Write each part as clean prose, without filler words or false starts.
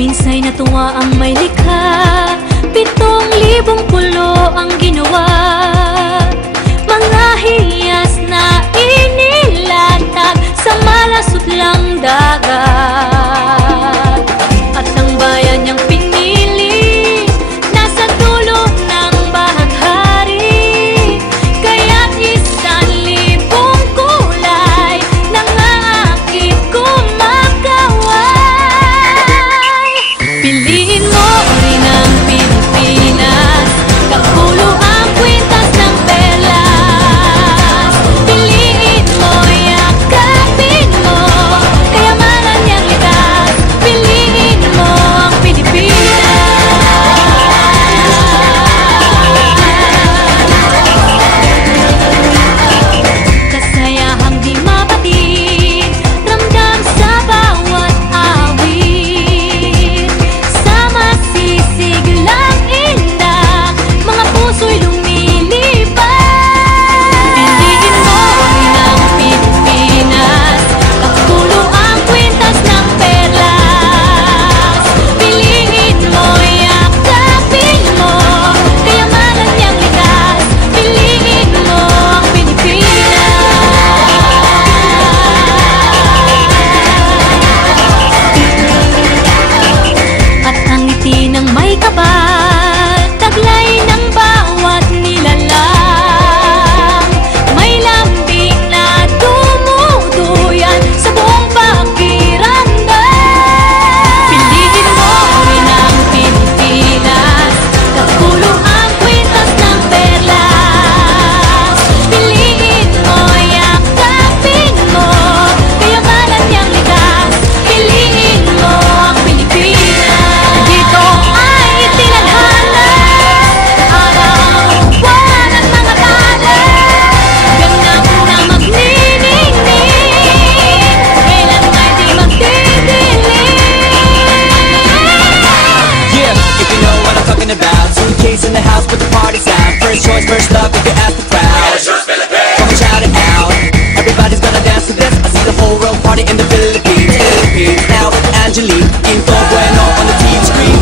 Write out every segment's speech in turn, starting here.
Minsa'y natuwa ang may likha, 7,000 pulo ang ginawa. Mga hiyas na inilatag sa malasot lang dagat. At ang bayan niyang pinili nasa dulo ng bahaghari. Kaya't 1,000 kulay nangaakit kumakaway. Piliin mo rin ang Pilipinas, kapulo ang kwintas ng perlas. Piliin mo, yakapin mo, kayamanan niyang likas. Piliin mo ang Pilipinas. Kasayahang di mapatid, ramdam sa bawat awit. Sama sisiglang indak, mga puso'y lumilipad. Piliin mo rin ang Pilipinas, kapulo ang kwintas ng perlas. Piliin mo, yakapin mo, kayamanan niyang likas. Piliin mo ang Pilipinas. At ang ngiti ng may kapal, taglay ng bawat nilalang. May lambing na dumuduyan sa buong pakiramdam. Piliin mo rin ang Pilipinas, kapulo ang kwintas ng perlas. Piliin mo, yakapin mo, kayamanan niyang likas. Piliin mo ang Pilipinas. Dito ay itinadhana, araw-buwan at mga tala. Ganap na magniningning, kailan ay di magdidilim. Yeah, if you know what I'm talking about. Suitcase in the house, put the party sound. First choice, first love, if you ask the crowd. Come and shout it out. Everybody's gonna dance to this. I see the whole world party in the Philippines. Now with Angelique, Quinto Bueno on the TV screen.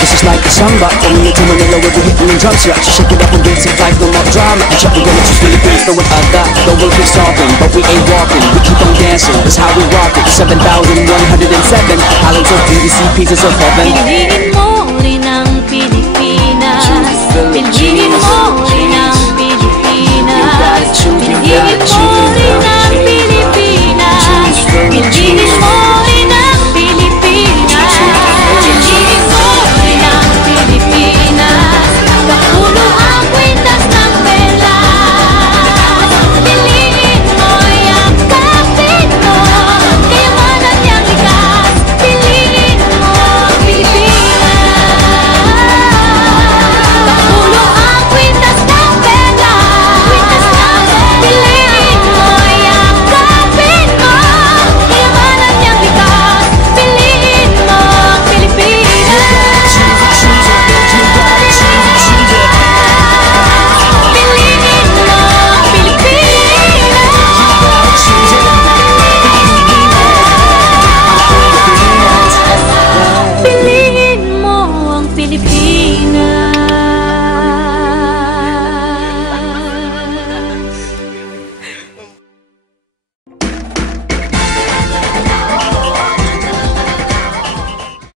This is like a samba, coming into Manila with the hitting and drum set. So shake it up and dance it like no more drama. And check we're gonna choose Philippines, throwing a dot. The world keeps talking, but we ain't walking. We keep on dancing, that's how we rock it. 7,107 islands of BBC, pieces of heaven. Piliin mo rin ang Pilipinas. Piliin mo